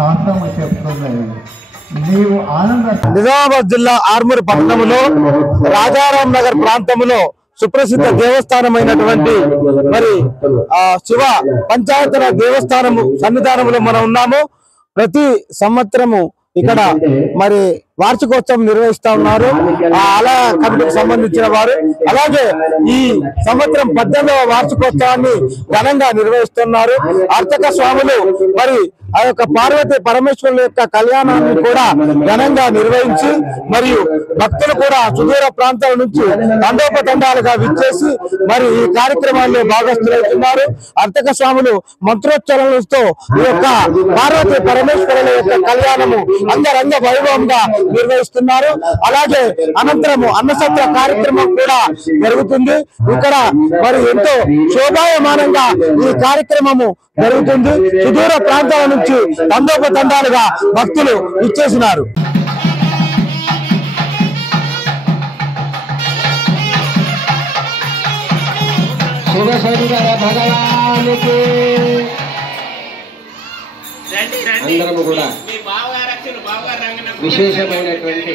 శాస్త్రము చెప్తున్నది. నీవు ఆనంద నిజామాబాద్ జిల్లా ఆర్మూర్ పట్టణంలో రాజారాం నగర్ ప్రాంతంలో సుప్రసిద్ధ దేవస్థానమైనటువంటి మరి శివ పంచాయతన దేవస్థానము సన్నిధానంలో మనం ఉన్నాము. ప్రతి సంవత్సరము ఇక్కడ మరి వార్షికోత్సవం నిర్వహిస్తా ఉన్నారు ఆ ఆలయ కమిటీకి సంబంధించిన వారు. అలాగే ఈ సంవత్సరం 18వ వార్షికోత్సవాన్ని ఘనంగా నిర్వహిస్తున్నారు. అర్చక స్వాములు మరి ఆ యొక్క పార్వతీ పరమేశ్వరుల యొక్క కళ్యాణాన్ని కూడా ఘనంగా నిర్వహించి మరియు భక్తులు కూడా సుదూర ప్రాంతాల నుంచి తండోపతండాలుగా విచ్చేసి మరి ఈ కార్యక్రమాల్లో భాగస్థులవుతున్నారు. అర్చక స్వాములు మంత్రోచ్చరణలతో ఈ యొక్క పార్వతీ పరమేశ్వరుల యొక్క కళ్యాణము అంగరంగ వైభవంగా నిర్వహిస్తున్నారు. అలాగే అనంతరము అన్నసత్ర కార్యక్రమం కూడా జరుగుతుంది. ఇక్కడ మరి ఎంతో శోభాయమానంగా ఈ కార్యక్రమము జరుగుతుంది. సుదూర ప్రాంతాల నుంచి తండోపతండాలుగా భక్తులు ఇచ్చేసినారు. భగవానికి అందరము కూడా విశేషమైనటువంటి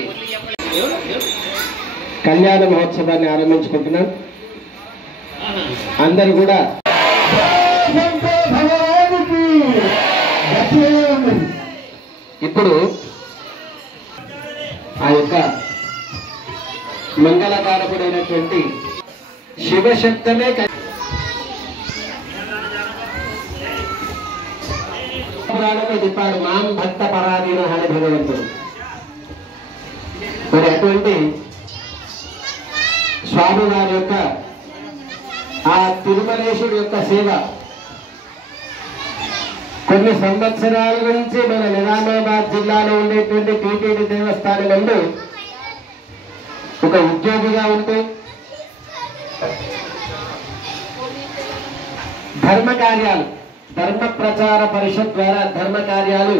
కళ్యాణ మహోత్సవాన్ని ఆరంభించుకుంటున్నాం. అందరూ కూడా ఇప్పుడు ఆ యొక్క మంగళకారకుడైనటువంటి శివశక్తమే పురాణంలో చెప్పాడు మాం భక్త పరాధీన అనే భగవంతుడు. మరి అటువంటి స్వామివారి యొక్క ఆ తిరుమలేశుడి యొక్క సేవ కొన్ని సంవత్సరాల నుంచి మన నిజామాబాద్ జిల్లాలో ఉండేటువంటి టీటీడీ దేవస్థానం నందు ఒక ఉద్యోగిగా ఉంటూ ధర్మ కార్యాలు ధర్మ ప్రచార పరిషత్ ద్వారా ధర్మ కార్యాలు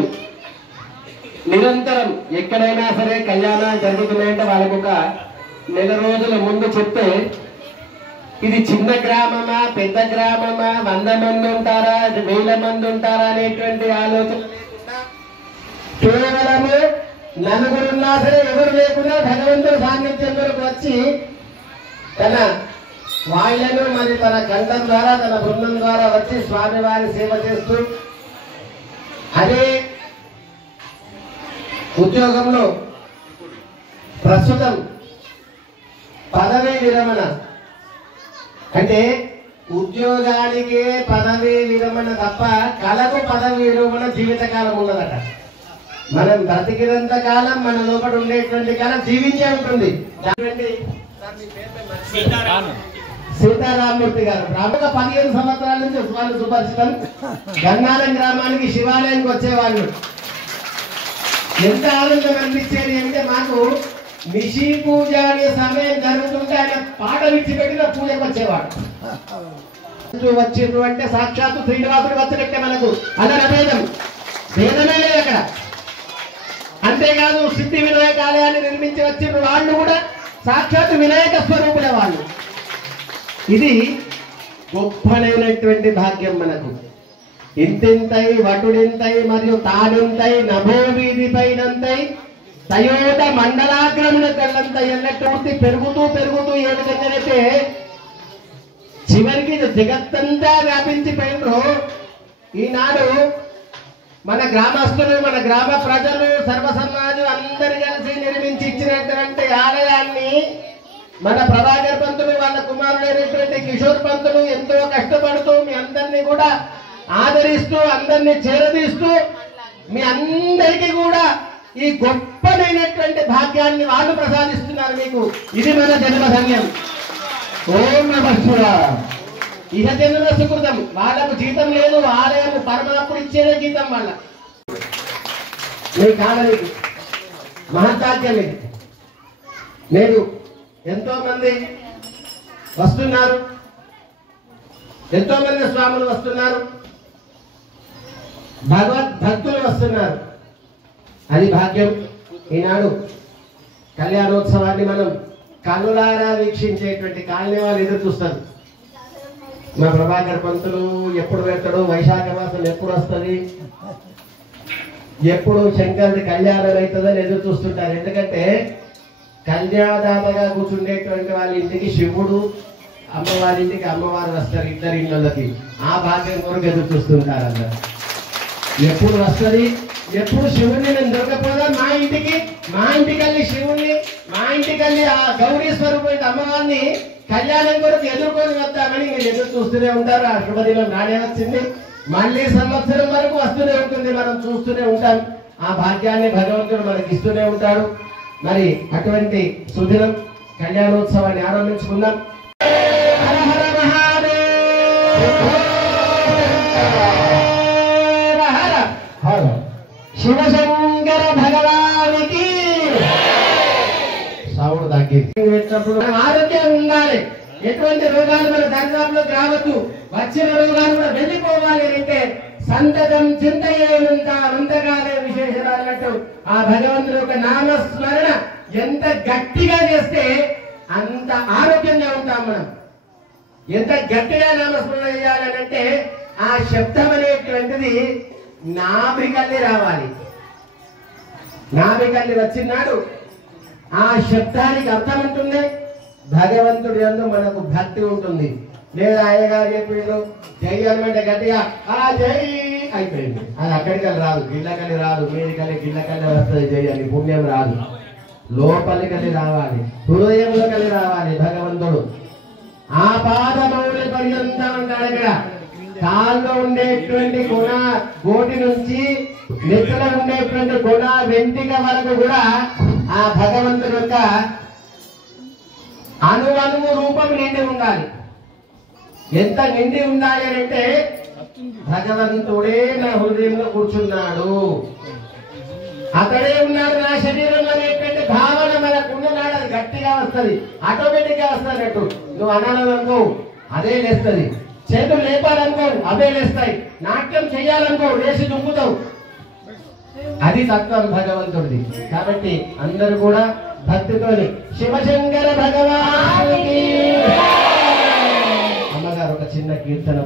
నిరంతరం ఎక్కడైనా సరే కళ్యాణాలు జరుగుతున్నాయంటే వాళ్ళకు ఒక నెల రోజుల ముందు చెప్తే ఇది చిన్న గ్రామమా పెద్ద గ్రామమా 100 మంది ఉంటారా 1000 మంది ఉంటారా అనేటువంటి ఆలోచన లేకుండా కేవలము నలుగురున్నా సరే ఎవరు లేకుండా భగవంతుడు సాన్నిధ్యం వరకు వచ్చి తన వాళ్ళను మరి తన గండం ద్వారా తన బృందం ద్వారా వచ్చి స్వామివారి సేవ చేస్తూ అదే ఉద్యోగంలో ప్రస్తుతం పదవీ విరమణ అంటే ఉద్యోగానికే పదవీ విరమణ తప్ప కళకు పదవీ విరమణ జీవితకాలం ఉన్నదట. మనం బ్రతికినంత కాలం మన లోపల ఉండేటువంటి కాలం జీవించే ఉంటుంది. సీతారామూర్తి గారు ప్రముఖ 15 సంవత్సరాల నుంచి వాళ్ళు సుపరిచితం. గన్నారం గ్రామానికి శివాలయానికి వచ్చేవాళ్ళు. ఎంత ఆనందం అనిపించేది అంటే మాకు నిషి పూజ అనే సమయం జరుగుతుంటే ఆయన పాట విడిచిపెట్టిన పూజకు వచ్చేవాడు. వచ్చిండ్రు అంటే సాక్షాత్తు శ్రీనివాసుడు వచ్చినట్టే మనకు అదన భేదం భేదమే లేదు అక్కడ. అంతేకాదు సిద్ధి వినాయక ఆలయాన్ని నిర్మించి వచ్చిండ్రు వాళ్ళు కూడా సాక్షాత్తు వినాయక స్వరూపులే వాళ్ళు. ఇది గొప్పనైనటువంటి భాగ్యం మనకు. ఇంతింతై వటుడింతై మరియు తానింతై నభో వీధి పైనంతై తయోట మండలాగ్రమున కళ్ళంతై అన్నట్టు పెరుగుతూ పెరుగుతూ ఏ విధంగానైతే చివరికి జగత్తంతా వ్యాపించిపోయినరు. ఈనాడు మన గ్రామస్తులు మన గ్రామ ప్రజలు సర్వ సమాజం అందరు కలిసి నిర్మించి ఇచ్చినటువంటి ఆలయాన్ని మన ప్రభాకర్ పంతులు వాళ్ళ కుమారుడైనటువంటి కిషోర్ పంతులు ఎంతో కష్టపడుతూ మీ అందరినీ కూడా ఆదరిస్తూ అందరినీ చేరదీస్తూ మీ అందరికీ కూడా ఈ గొప్పనైనటువంటి భాగ్యాన్ని వాళ్ళు ప్రసాదిస్తున్నారు మీకు. ఇది మన జన్మధన్యం. ఓం నమః శివాయ. ఇహ జన్మ సుకృతం. వాళ్ళకు జీతం లేదు, ఆలయం పరమాత్ముడు ఇచ్చేదే జీతం వాళ్ళ. మీ కాలనికి మహత్వాక్యం ఇది. లేదు ఎంతో మంది వస్తున్నారు, ఎంతో మంది స్వాములు వస్తున్నారు, భగవద్భక్తులు వస్తున్నారు. అది భాగ్యం. ఈనాడు కళ్యాణోత్సవాన్ని మనం కన్నులారా వీక్షించేటువంటి కాలనీ వాళ్ళు ఎదురు చూస్తారు. మా ప్రభాకర్ పంతులు ఎప్పుడు పెడతాడు, వైశాఖ మాసం ఎప్పుడు వస్తుంది, ఎప్పుడు శంకరుడి కళ్యాణం అవుతుందని ఎదురు చూస్తుంటారు. ఎందుకంటే కళ్యాణదాతగా కూర్చుండేటువంటి వాళ్ళ ఇంటికి శివుడు, అమ్మవారి ఇంటికి అమ్మవారు వస్తారు. ఇద్దరి ఇళ్ళకి ఆ భాగ్యం కొరకు ఎదురు చూస్తుంటారు అందరు. ఎప్పుడు వస్తుంది, ఎప్పుడు శివుడిని నేను దొరకపోదా మా ఇంటికి వెళ్ళి శివుణ్ణి, మా ఇంటికి వెళ్ళి ఆ గౌరీ స్వరూపమైన అమ్మవారిని కళ్యాణం కొరకు ఎదుర్కొని వద్దామని మీరు ఎదురు చూస్తూనే ఉంటారు. ఆ శుభదినం రానే వచ్చింది, మళ్ళీ సంవత్సరం వరకు వస్తూనే ఉంటుంది, మనం చూస్తూనే ఉంటాం. ఆ భాగ్యాన్ని భగవంతుడు మనకి ఇస్తూనే ఉంటాడు. మరి అటువంటి సుదినం కళ్యాణోత్సవాన్ని ఆరంభించుకుందాం. హర హర మహాదేవ, శివశంకర భగవానికి సౌండ్ తగ్గించినప్పుడు ఆరోగ్యం ఉండాలి. ఎటువంటి రోగాలు మన దరిదాపులోకి రావద్దు. వచ్చిన రోగాలు కూడా వెళ్ళిపోవాలి అంటే సంతతం చింతయేనంత అంతకాలే విశేషాలు అన్నట్టు ఆ భగవంతుడి యొక్క నామస్మరణ ఎంత గట్టిగా చేస్తే అంత ఆరోగ్యంగా ఉంటాం మనం. ఎంత గట్టిగా నామస్మరణ చేయాలని అంటే ఆ శబ్దం అనేటువంటిది నాభికల్లి రావాలి. నాభికల్లి వచ్చినాడు ఆ శబ్దానికి అర్థం ఉంటుంది, భగవంతుడి యందు మనకు భక్తి ఉంటుంది. లేదా అయ్యగారు చెప్పిండు జై అనమంటే గట్టిగా ఆ జై అయిపోయింది, అది అక్కడికి రాదు, గిళ్ళకల్లి రాదు, మీదికల్లి గిళ్ళకల్లి వస్తుంది జై అని. పుణ్యం రాదు, లోపలి కలిగి రావాలి, హృదయంలో కలిగి రావాలి. భగవంతుడు ఆ పాదమౌళి పర్యంతం అంటాడు. ఇక్కడ కాల్లో ఉండేటువంటి గోటి నుంచి నెత్తిలో ఉండేటువంటి వెంటిక వరకు కూడా ఆ భగవంతుడి యొక్క అణువణువు రూపం నిండి ఉండాలి. ఎంత నిండి ఉండాలి అంటే భగవంతుడే నా హృదయంలో కూర్చున్నాడు, అతడే ఉన్నాడు నా శరీరంలో అనేటువంటి భావన మనకు ఉన్ననాడు. అది గట్టిగా వస్తుంది, ఆటోమేటిక్ గా వస్తుంది అన్నట్టు. నువ్వు అనాలనుకో అదే లేస్తుంది, చేతులు లేపాలనుకో అవే లేస్తాయి, నాట్యం చెయ్యాలనుకో లేచి దుంకుతావు. అది తత్వం భగవంతుడిది. కాబట్టి అందరూ కూడా భక్తితోని శివశంకర భగవానికి. అమ్మగారు ఒక చిన్న కీర్తన.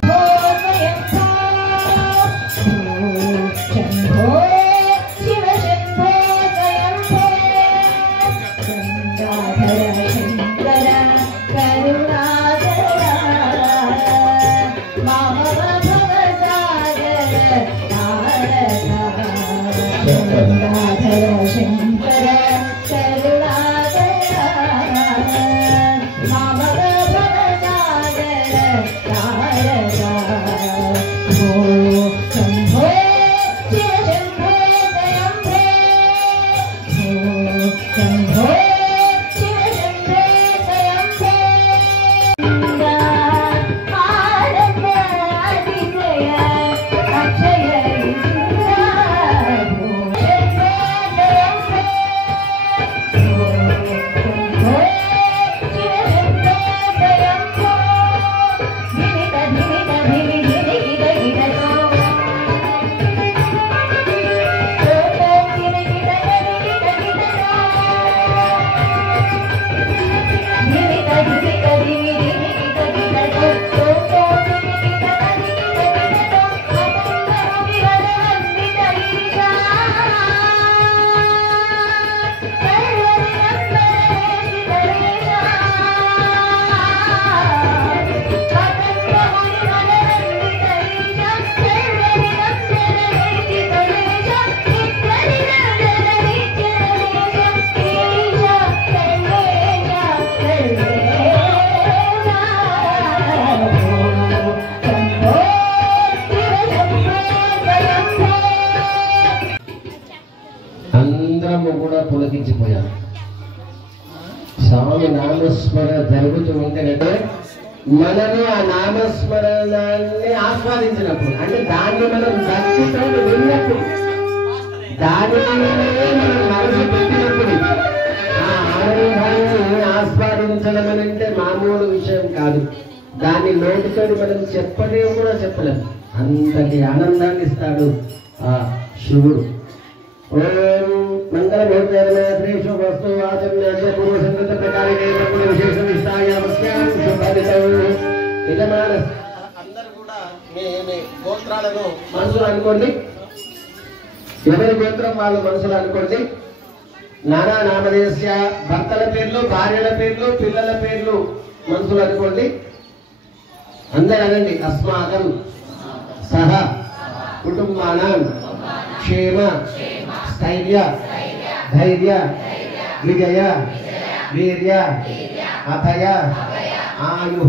అందరము కూడా పులకించిపోయారు. స్వామి నామస్మరణ జరుగుతూ ఉంటేనంటే మనము ఆ నామస్మరణాన్ని ఆస్వాదించినప్పుడు, అంటే దాన్ని మనం భక్తితో విన్నప్పుడు, దాన్ని మనం మనసు పెట్టినప్పుడు ఆ ఆనందాన్ని ఆస్వాదించడం అంటే మామూలు విషయం కాదు. దాన్ని నోటితో మనం చెప్పలేము కూడా చెప్పలేము, అంతటి ఆనందాన్ని ఇస్తాడు ఆ శివుడు. ఓం మంగళభూతేషు వస్తు ఆచమ్యాచ పూర్వ సంగత ప్రకారే విశేష యజమాన. అందరూ కూడా మీ గోత్రాలను మనసులో అనుకోండి. ఎవరి గోత్రం వాళ్ళ మనసులో అనుకోండి. నానా నామదేశ భర్తల పేర్లు, భార్యల పేర్లు, పిల్లల పేర్లు మనసులో అనుకోండి. అందరూ అనండి. అస్మాకం సహ కుటుంబానాం క్షేమ స్థైర్య ధైర్య విజయ వీర్య అభయ ఆయు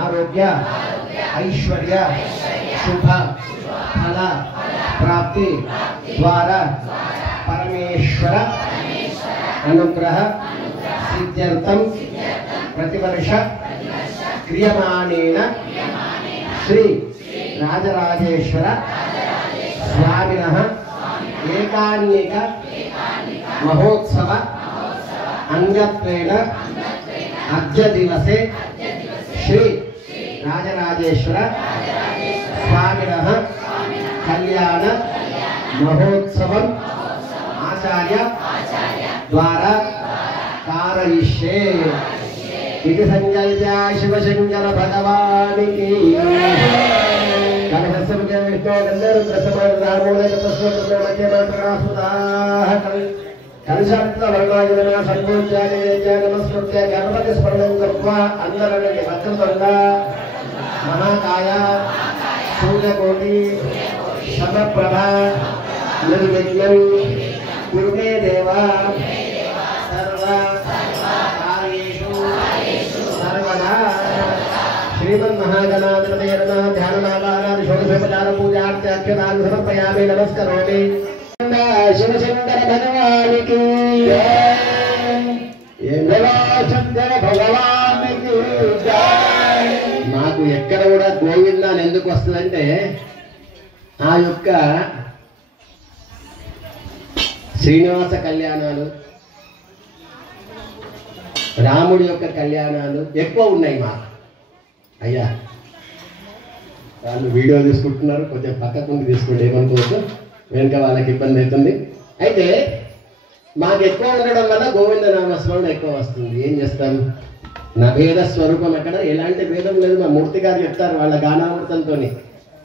ఆరోగ్య ఐశ్వర్య శుభ ఫల ప్రాప్తి ద్వారా పరమేశ్వర అనుగ్రహ సిద్ధ్యర్థం ప్రతివర్ష క్రియమాణేన శ్రీ రాజరాజేశ్వర స్వామినః ఏకాన్యక మహోత్సవ అంగత్వేన అద్య దివసే శ్రీ రాజరాజేశ్వర స్వామినః కళ్యాణ మహోత్సవం ఆచార్య ద్వారా కారయిష్యే ఇది సంకల్ప్య శివశంకర భగవానికి నమస్కృత్య గణపతి స్మరణం కృత్వా అందరూ భద్రతంగా మహాకాయ సూర్యకోటి సమప్రభ నిర్విఘ్నం కురుమే దేవ సర్వ కార్యేషు సర్వదా. శ్రీమన్మహాగణాధిపతయే నమః. ధ్యానమాలాది షోడశోపచార పూజార్చనాన్ని సమర్పయామి. నమస్కరోమి. శివశంకర భగవానికి శంకర భగవానికి నాకు ఎక్కడ కూడా గోవింద అని ఎందుకు వస్తుందంటే ఆ యొక్క శ్రీనివాస కళ్యాణాలు, రాముడి యొక్క కళ్యాణాలు ఎక్కువ ఉన్నాయి మాకు. అయ్యా వాళ్ళు వీడియో తీసుకుంటున్నారు, కొంచెం పక్కకుండి తీసుకోండి, ఏమనుకోవచ్చు, వెనుక వాళ్ళకి ఇబ్బంది అవుతుంది. అయితే మాకు ఎక్కువ ఉండడం వల్ల గోవింద నామస్మరణ ఎక్కువ వస్తుంది. ఏం చేస్తాం? నా భేద స్వరూపం అక్కడ ఎలాంటి భేదం లేదు. మా మూర్తి గారు చెప్తారు వాళ్ళ గానామృతంతో.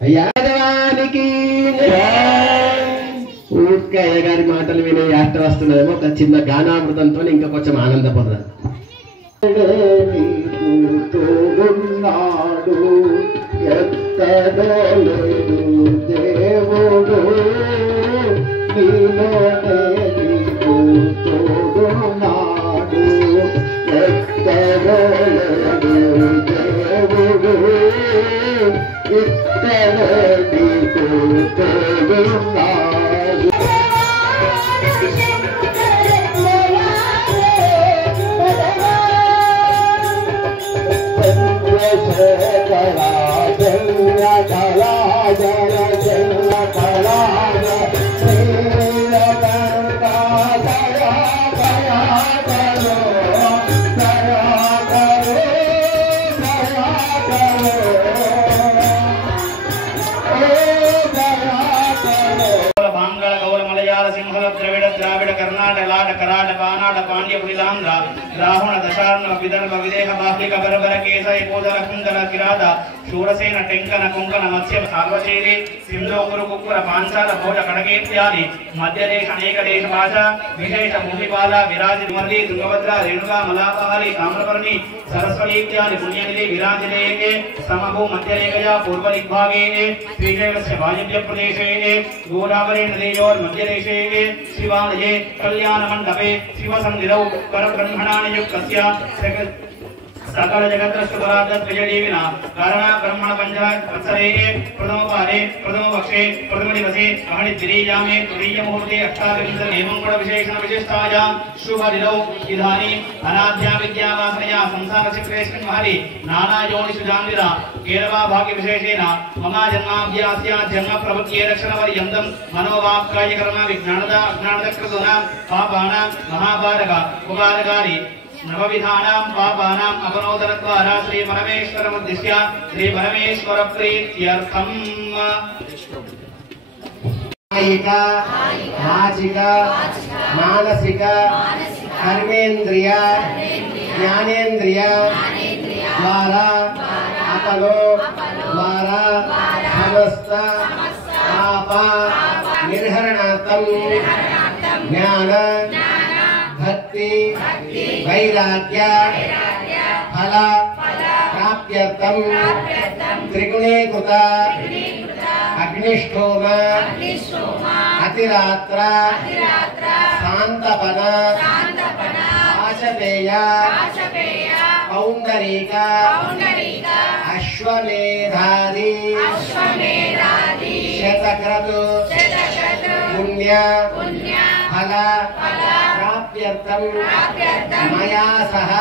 అయ్యా భగవానికి ఊరికయ్య గారి మాటలు వినే యాష్ట వస్తున్నదేమో, ఒక చిన్న గానామృతంతో ఇంకా కొంచెం ఆనందపడదాం. దేవుడు రాహుణ దశార్ణ విదర్భ విదేహ బాహ్లిక బరబర కేసయ కోదర కుందల కిరాద శూరసేన టెంకన కుంకణ మత్స్య సార్వశైలి సింధో కురు కుక్కుర పాంచాల భోజ కడకేత్యాది మధ్యదేశ అనేక దేశ భాష విశేష భూమిపాల విరాజి మల్లి తుంగభద్ర రేణుగా మలాపహరి తామ్రపర్ణి సరస్వతి ఇత్యాది పుణ్యనిధి విరాజిలేకే సమభూ మధ్యరేఖయా పూర్వ దిగ్భాగే శ్రీశైలస్య వాయువ్య ప్రదేశే గోదావరి నదీయోర్ మధ్యదేశే శివాలయే కళ్యాణ మండపే శివ సన్నిధౌ పరబ్రహ్మణాని యుక్తస్య सकल जगत विजयदेविना कारण ब्रह्मण पंचवत्सरे प्रथम पारे प्रथम पक्षे प्रथम दिवसे अहणि द्वितीयामे तृतीय मुहूर्ते अष्टाविंशति हेमंगुण विशेषण विशिष्टायां शुभ दिनौ इदानीं अनाद्या विद्यावासनया संसार चक्रेस्मिन् महरि नाना योनिषु जान्विता केरवा भाग्य विशेषेण मम जन्माभ्यास्य जन्म प्रवृत्ति रक्षण पर्यन्तं मनोवाक्काय कर्म विज्ञानदा अज्ञानदकृतुना पापानां महाभारक उपकारकारी नवविधानां पापानां अपनोदनद्वारा श्री परमेश्वरमुद्दिश्य श्री परमेश्वर प्रीत्यर्थम् कायिक वाचिक मानसिक कर्मेन्द्रिय ज्ञानेन्द्रिय द्वारा अपनो द्वारा समस्त पाप నిర్హరణార్థం జ్ఞాన భక్తి వైరాగ్య ఫల ప్రాప్త్యర్థం త్రిగుణీకృత అగ్నిష్టోమ అతిరాత్ర శాంతపన ఆచపేయ పౌండరీక అశ్వమేధాది శతక్రతు పుణ్య ఫల ప్రాప్త్యర్థం మయా సహ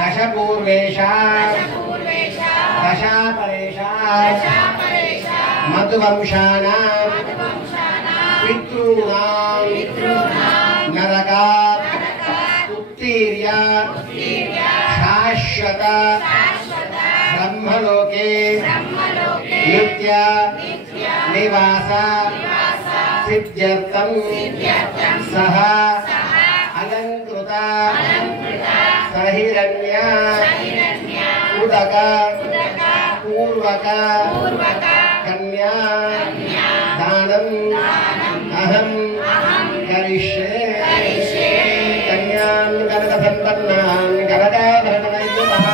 దశపూర్వేషా దశాపరేషా మధువంశానాం పితॄణాం నరకాత్ ఉత్తీర్య శాశ్వత బ్రహ్మలోకే నిత్య నివాస సిద్ధ్యర్థం సహ అలంకృత సహిరణ్య ఉదక పూర్వక కన్యా దానం అహం కరిష్యే కన్యాం కనక సంపన్నాం కనకాభరణయుతాం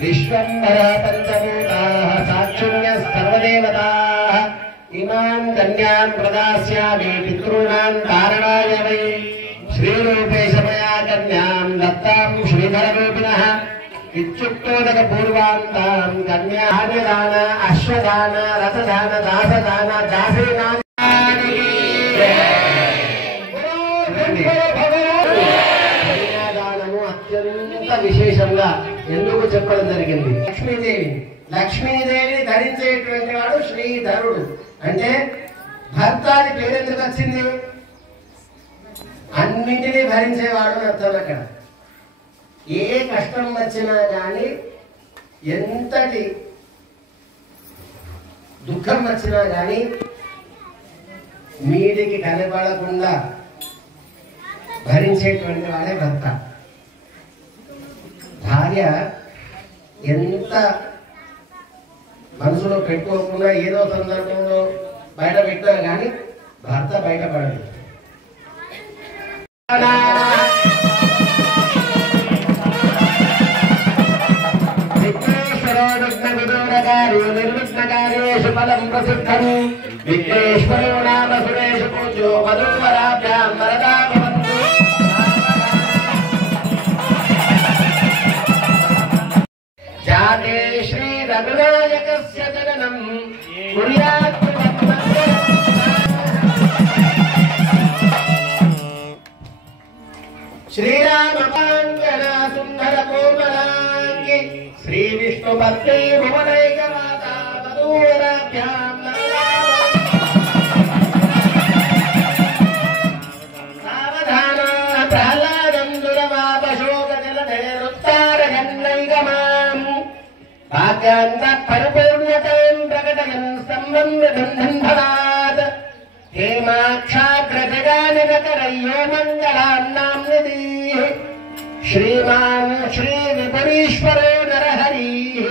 విశ్వంభర పంచభూతాః సాక్షుణ్యః సర్వదేవతాః ఇమాం కన్యాం ప్రదాస్యామి పితॄణాం తారణాయ వై శ్రీరూపేశమయా కన్యాం దత్తాం శ్రీధరరూపిణః ఇత్యుక్తోదక పూర్వాంతాం కన్యాదాన అశ్వదాన రథదాన దాసదాన దాసీనాని అత్యంత విశేషంగా ఎందుకు చెప్పడం జరిగింది. లక్ష్మీదేవిని ధరించేటువంటి వాడు శ్రీధరుడు. అంటే భర్త అని పేరెందుకు వచ్చింది? అన్నింటినీ భరించేవాడు అర్థం. అక్కడ ఏ కష్టం వచ్చినా కానీ, ఎంతటి దుఃఖం వచ్చినా కానీ మీదికి కనబడకుండా భరించేటువంటి వాడే భర్త. భార్య ఎంత మనసులో పెట్టుకోకుండా ఏదో సందర్భంలో బయట పెట్టినా కానీ భర్త బయటపడదు. నిర్విఘ్నకార్యేషు ఫలం ప్రసిద్ధం విఘ్నేశ్వరో నామ సురేషు పూజ్యో వధూవరాభ్యాం వరదా భవంతు. జాతే శ్రీ రఘునాయకస్య జననం కుర్యాత్ శ్రీరామ పాంగన సుందర కోమలాంగి శ్రీ విష్ణు భక్తి భువనైక మాతా వధూవరాభ్యాం సావధాన ప్రహ్లాదం దురవాపశోక జలధేరుత్తారగన్నైకమాం భాగ్యాంత పరిపూర్ణతాం ప్రకటయన్ సంబంధం భవాత్ हेमाक्षाग्रजगानिरकरयो मङ्गलान्नां निधि श्रीमान् श्री विपुरीश्वरो नरहरिः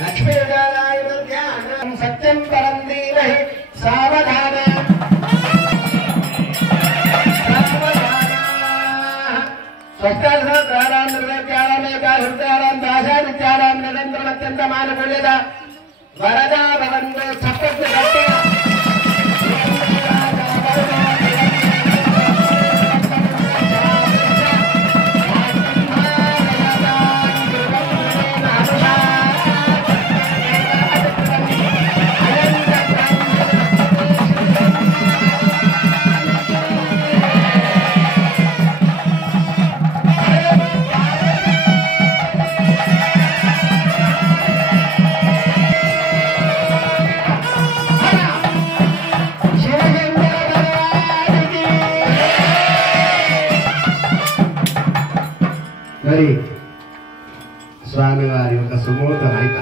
लक्ष्मीनारायण ध्यानं सत्यं परं धीमहि सावधान स्वस्थारां निर्व्यारामेकाहृत्यारां दाशादित्यारां निरन्तरमत्यन्तमानुकूल्यता वरदा भवन्तु सप्तस्य మరి స్వామివారి యొక్క సుమూర్త హరిత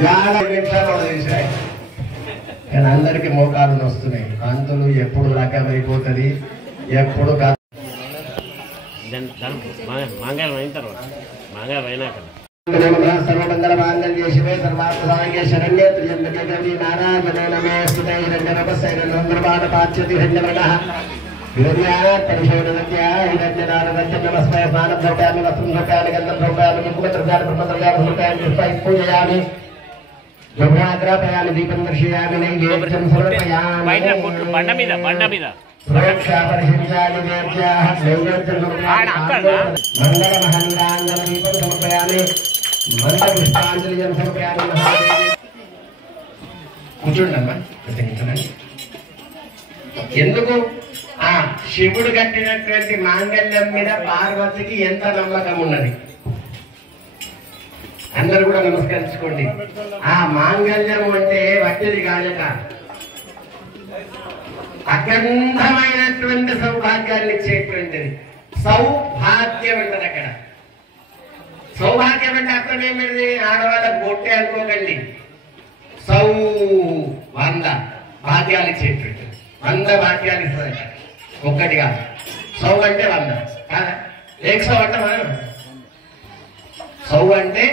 50 నిమిషాలు చేసినాయి కానీ అందరికి మోకాలు వస్తున్నాయి. పంతులు ఎప్పుడు లగ్గం అయిపోతుంది, ఎప్పుడు సర్వమంగళ మాంగళ్య శివే సర్వార్థ సాంగే శరణ్యే త్ర్యంబకే గౌరీ నారాయణే నమోస్తుతే హిరణ్యనభస్సై నందర్బాణ పాచ్యతి హిరణ్యవర్ణః హిరణ్యాత్ పరిశోధనత్యా హిరణ్యనారదత్య నమస్మయ స్నానం ద్రవ్యామి వస్త్రం ద్రవ్యామి గంధం ద్రవ్యామి కుంకుమద్రవ్యామి బ్రహ్మద్రవ్యామి సమర్పయామి పుష్పై పూజయామి బ్రహ్మాగ్రహయామి దీపం దర్శయామి నైవేద్యం సమర్పయామి బండ మీద సురక్షా పరిశీలించాలి వేద్యాః నైవేద్యం సమర్పయామి మంగళ మహంగాంగ దీపం సమర్పయామి మంగళ పుష్పాంజలిం సమర్పయామి మహాదేవి. కూర్చోండమ్మా, కూర్చోండి. ఎందుకు ఆ శివుడు కట్టినటువంటి మాంగళ్యం మీద పార్వతికి ఎంత నమ్మకం ఉన్నది అందరూ కూడా నమస్కరించుకోండి. ఆ మాంగళ్యం అంటే వట్టిది కాదట, అఖండమైనటువంటి సౌభాగ్యాన్ని ఇచ్చేటువంటిది. సౌభాగ్యం అంటది అక్కడ. సౌభాగ్యం అంటే అర్థం ఏమిటి? ఆడవాళ్ళకు బొట్టే అనుకోకండి. 100 భాగ్యాలు ఇచ్చేటువంటిది. 100 భాగ్యాలు ఇస్తుంది. ఒక్కటి కాదు. 100 అంటే 100 కాదా? 100 అంటే మనం 100 అంటే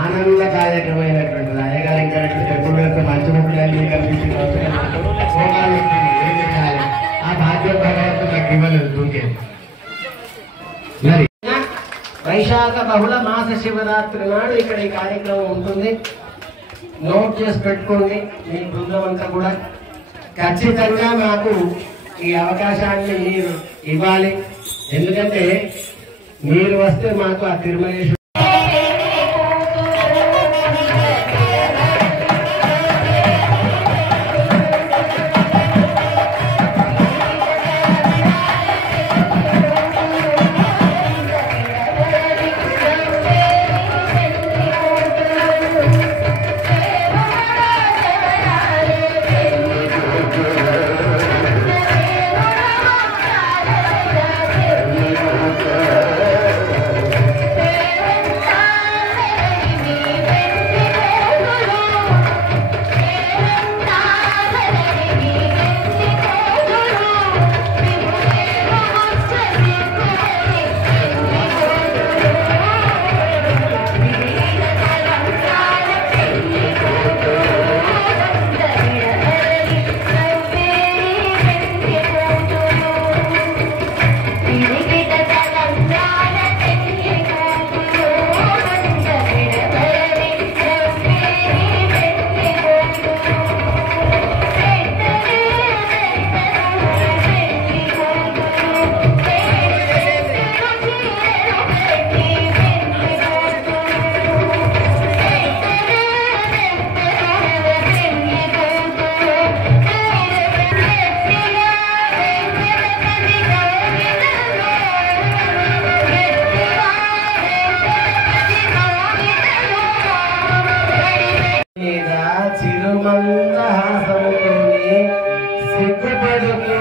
ఆనందదాయకమైనటువంటి అయ్యగారు ఇంకా మంచి ముక్కలన్నీ కనిపించింది. ఆ భాగ్యం భగవంతుడు నాకు ఇవ్వలేదు దూకేది. మరి వైశాఖ బహుళ మాస శివరాత్రి నాడు ఇక్కడ ఈ కార్యక్రమం ఉంటుంది. నోట్ చేసి పెట్టుకోండి మీ బృందం అంతా కూడా. ఖచ్చితంగా మాకు ఈ అవకాశాన్ని మీరు ఇవ్వాలి. ఎందుకంటే మీరు వస్తే మాకు ఆ తిరుమలేశ్వర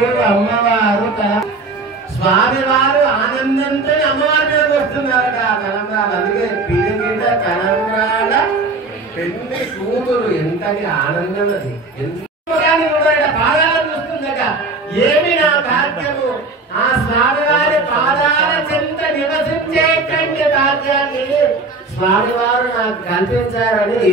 నాడు అమ్మవారు స్వామివారు ఆనందంతో అమ్మవారి మీద వస్తున్నారట తలంబ్రాలు. అందుకే పీఠం మీద తలంబ్రాల పెళ్లి కూతురు ఎంతటి ఆనందం అది. పాదాలను చూస్తుందట. ఏమి నా భాగ్యము, ఆ స్వామివారి పాదాల చెంత నివసించేటువంటి భాగ్యాన్ని స్వామివారు నాకు కల్పించారని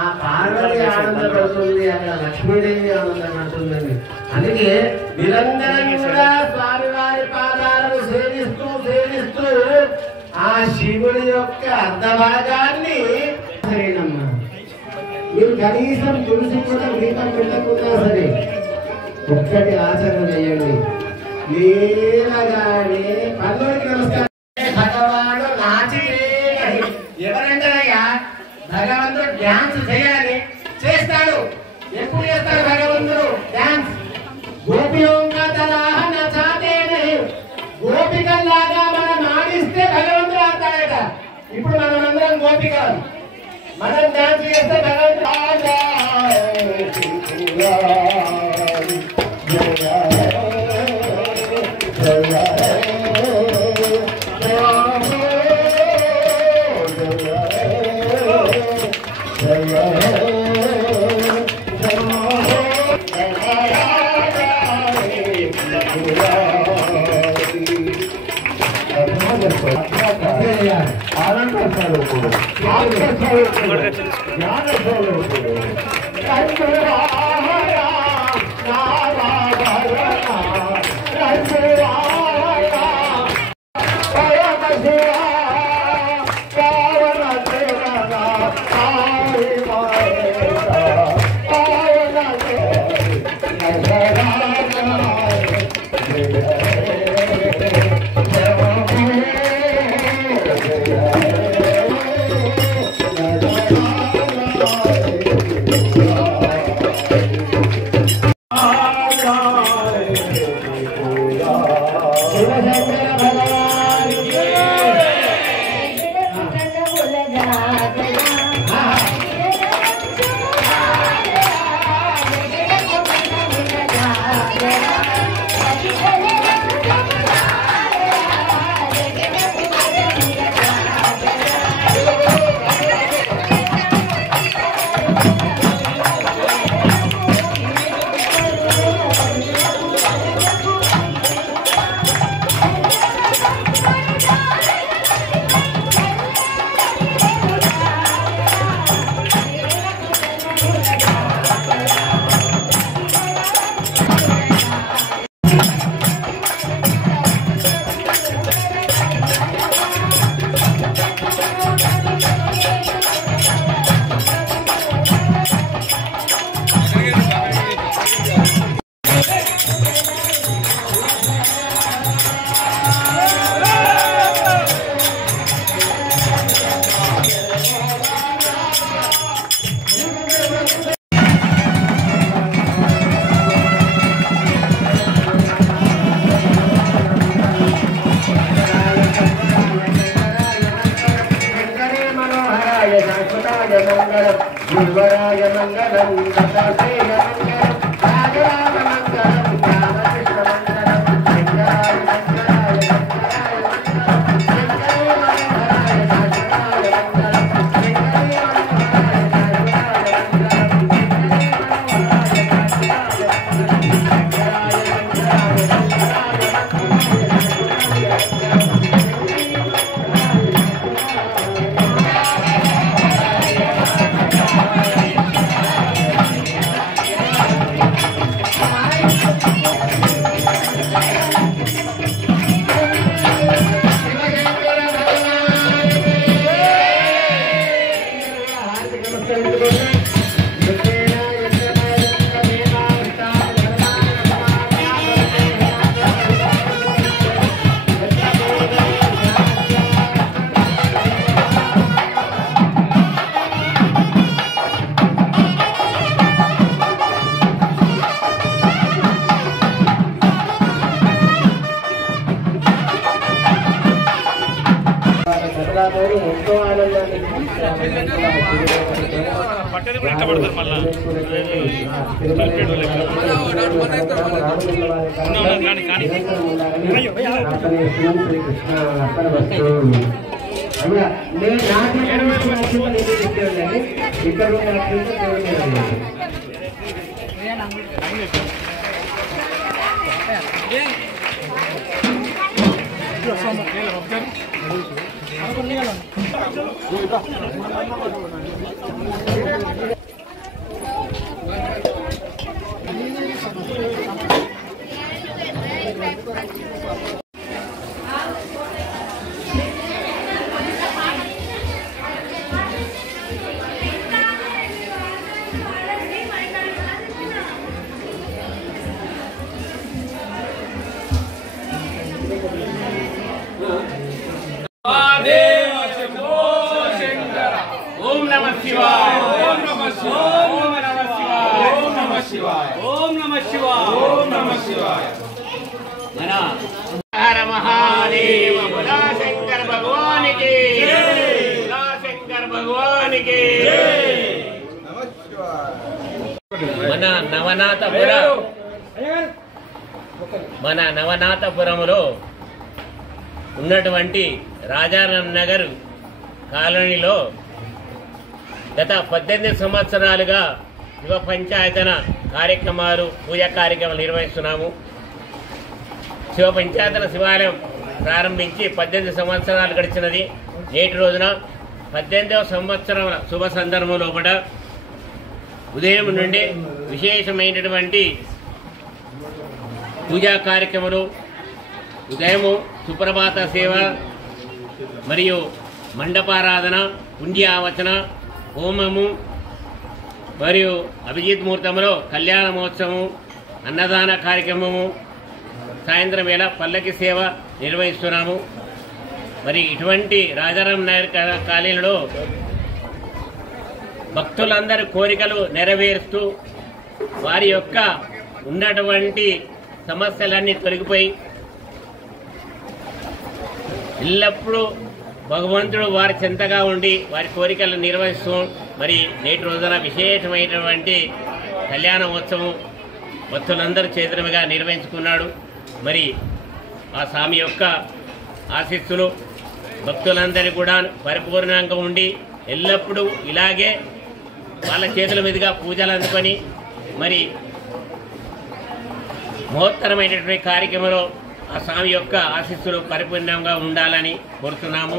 ఆ పార్వతి ఆనందపడుతుంది, అక్కడ లక్ష్మీదేవి ఆనందపడుతుందని. అందుకే నిరంతరం కూడా స్వామివారి పాదాలను సేవిస్తూ సేవిస్తూ ఆ శివుడి యొక్క అర్ధభాగాన్ని సరేనమ్మా. మీరు కనీసం తులసి కూడా దీపం పెట్టకుండా సరే ఒక్కటి ఆచరణ చేయండి. లేవగానే పల్లవికి నమస్కారం. భగవాను నాచివేయని ఎవరంటారయ్యా? భగవంతుడు డ్యాన్స్ చేయాలి, చేస్తాడు. ఎప్పుడు చేస్తాడు భగవంతుడు డ్యాన్స్? గోపియోంగా తలాహ నచాతేనే, గోపికల్లాగా మనం ఆడిస్తే భగవంతుడు ఆడతాడట. ఇప్పుడు మనమందరం గోపికలు, మనం డాన్స్ చేస్తే భగవంతుడు ఎంతో ఆనందాన్ని हर महादेव बोला शंकर भगवान के बोला शंकर भगवान के మన నవనాథపురంలో ఉన్నటువంటి రాజారాం నగర్ కాలనీలో గత 18 సంవత్సరాలుగా యువ పంచాయతన కార్యక్రమాలు పూజా కార్యక్రమాలు నిర్వహిస్తున్నాము. శివ పంచాయతన శివాలయం ప్రారంభించి 18 సంవత్సరాలు గడిచినది. నేటి రోజున 18వ సంవత్సరం శుభ సందర్భంలో కూడా ఉదయం నుండి విశేషమైనటువంటి పూజా కార్యక్రమాలు, ఉదయము సుప్రభాత సేవ మరియు మండపారాధన, పుణ్యావచన, హోమము మరియు అభిజిత్ ముహూర్తంలో కళ్యాణ మహోత్సవం, అన్నదాన కార్యక్రమము, సాయంత్రం వేళ పల్లకి సేవ నిర్వహిస్తున్నాము. మరి ఇటువంటి రాజారాం నగర్ కాలనీలో భక్తులందరి కోరికలు నెరవేరుస్తూ వారి యొక్క ఉన్నటువంటి సమస్యలన్నీ తొలగిపోయి ఎల్లప్పుడూ భగవంతుడు వారి చెంతగా ఉండి వారి కోరికలను నిర్వహిస్తూ మరి నేటి రోజున విశేషమైనటువంటి కళ్యాణోత్సవం భక్తులందరూ చేతులుగా నిర్వహించుకున్నాడు. మరి ఆ స్వామి యొక్క ఆశీస్సులు భక్తులందరూ కూడా పరిపూర్ణంగా ఉండి ఎల్లప్పుడూ ఇలాగే వాళ్ళ చేతుల మీదుగా పూజలు అందుకొని మరి మహోత్తరమైనటువంటి కార్యక్రమంలో ఆ స్వామి యొక్క ఆశీస్సులు పరిపూర్ణంగా ఉండాలని కోరుతున్నాము.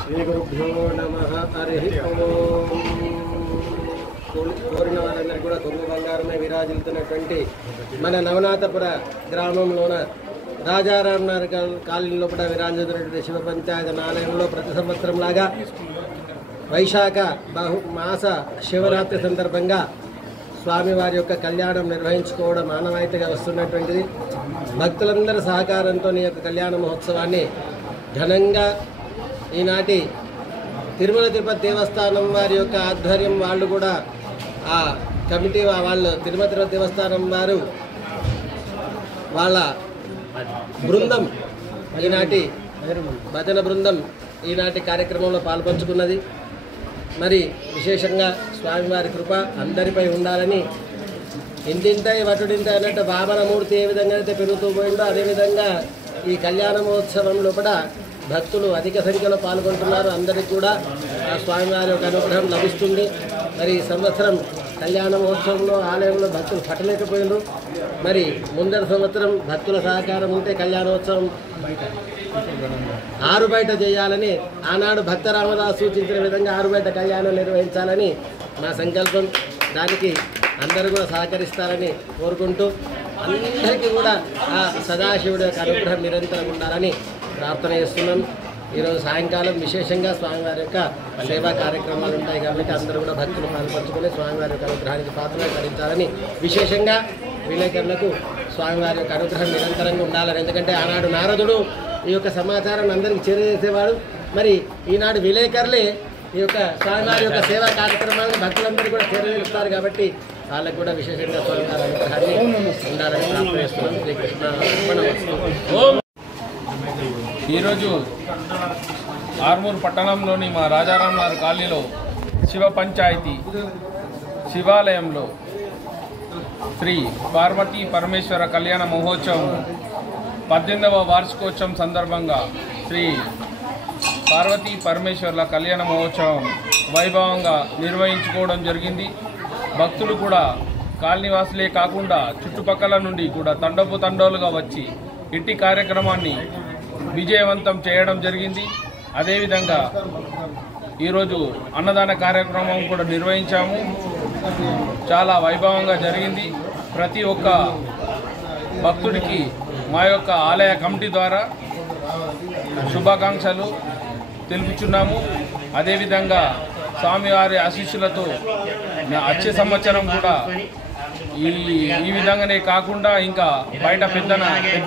శ్రీ గురుభ్యో నమః. హరి ఓం. కోరిన వారందరికీ కూడా కొంగు బంగారమే విరాజిల్లుతున్నటువంటి మన నవనాథపుర గ్రామంలోన రాజారాం నగర్ కాలనీలో కూడా విరాజిల్లుతున్నటువంటి శివ పంచాయతన ఆలయంలో ప్రతి సంవత్సరం లాగా వైశాఖ మాస శివరాత్రి సందర్భంగా స్వామివారి యొక్క కళ్యాణం నిర్వహించుకోవడం ఆనవాయితీగా వస్తున్నటువంటిది. భక్తులందరి సహకారంతో ఈ యొక్క కళ్యాణ మహోత్సవాన్ని ఘనంగా ఈనాటి తిరుమల తిరుపతి దేవస్థానం వారి యొక్క ఆధ్వర్యం వాళ్ళు కూడా ఆ కమిటీ వాళ్ళు తిరుమల తిరుపతి దేవస్థానం వారు వాళ్ళ బృందం ఈనాటి భజన బృందం ఈనాటి కార్యక్రమంలో పాల్పంచుకున్నది. మరి విశేషంగా స్వామివారి కృప అందరిపై ఉండాలని ఇంటింటై వటుడింటై అన్నట్టు వామనమూర్తి ఏ విధంగా అయితే పెరుగుతూ పోయిందో అదేవిధంగా ఈ కళ్యాణ మహోత్సవంలో కూడా భక్తులు అధిక సంఖ్యలో పాల్గొంటున్నారు. అందరికీ కూడా ఆ స్వామివారి యొక్క అనుగ్రహం లభిస్తుంది. మరి ఈ సంవత్సరం కళ్యాణ మహోత్సవంలో ఆలయంలో భక్తులు పట్టలేకపోయినారు. మరి ముందరి సంవత్సరం భక్తుల సహకారం ఉంటే కళ్యాణోత్సవం ఆరుబయట చేయాలని ఆనాడు భక్త రామదాసు సూచించిన విధంగా ఆరుబయట కళ్యాణం నిర్వహించాలని మా సంకల్పం. దానికి అందరూ కూడా సహకరిస్తారని కోరుకుంటూ అందరికీ కూడా ఆ సదాశివుడి యొక్క అనుగ్రహం నిరంతరం ఉండాలని ప్రార్థన చేస్తున్నాం. ఈరోజు సాయంకాలం విశేషంగా స్వామివారి యొక్క సేవా కార్యక్రమాలు ఉంటాయి కాబట్టి అందరూ కూడా భక్తులు పాల్పంచుకొని స్వామివారి యొక్క అనుగ్రహానికి పాత్రలు ధరించాలని విశేషంగా విలేకరులకు స్వామివారి యొక్క అనుగ్రహం నిరంతరంగా ఉండాలని. ఎందుకంటే ఆనాడు నారదుడు ఈ యొక్క సమాచారాన్ని అందరికీ చేరవేసేవాడు. మరి ఈనాడు విలేకరులే ఈ యొక్క స్వామివారి యొక్క సేవా కార్యక్రమాలను భక్తులందరూ కూడా చేరవేస్తారు కాబట్టి వాళ్ళకు కూడా విశేషంగా స్వామివారి అనుగ్రహాన్ని ఉండాలని ప్రార్థన చేస్తున్నాం. శ్రీకృష్ణ. ఈరోజు ఆర్మూర్ పట్టణంలోని మా రాజారాం నగర్ కాలనీలో శివ పంచాయతీ శివాలయంలో శ్రీ పార్వతీ పరమేశ్వర కళ్యాణ మహోత్సవం 18వ వార్షికోత్సవం సందర్భంగా శ్రీ పార్వతీ పరమేశ్వర్ల కళ్యాణ మహోత్సవం వైభవంగా నిర్వహించుకోవడం జరిగింది. భక్తులు కూడా కాలనీవాసులే కాకుండా చుట్టుపక్కల నుండి కూడా తండోలుగా వచ్చి ఇట్టి కార్యక్రమాన్ని విజయవంతం చేయడం జరిగింది. అదేవిధంగా ఈరోజు అన్నదాన కార్యక్రమం కూడా నిర్వహించాము. చాలా వైభవంగా జరిగింది. ప్రతి ఒక్క భక్తుడికి మా యొక్క ఆలయ కమిటీ ద్వారా శుభాకాంక్షలు తెలుపుచున్నాము. అదేవిధంగా స్వామివారి ఆశీస్సులతో వచ్చే సంవత్సరం కూడా ఈ విధంగానే కాకుండా ఇంకా బయట పెద్ద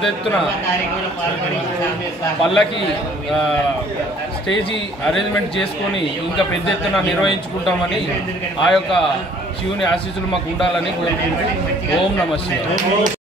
ఎత్తున పల్లకి స్టేజీ అరేంజ్మెంట్ చేసుకొని ఇంకా పెద్ద ఎత్తున నిర్వహించుకుంటామని ఆ యొక్క శివుని ఆశీస్సులు మాకు ఉండాలని కోరుకుంటూ ఓం నమః శివాయ.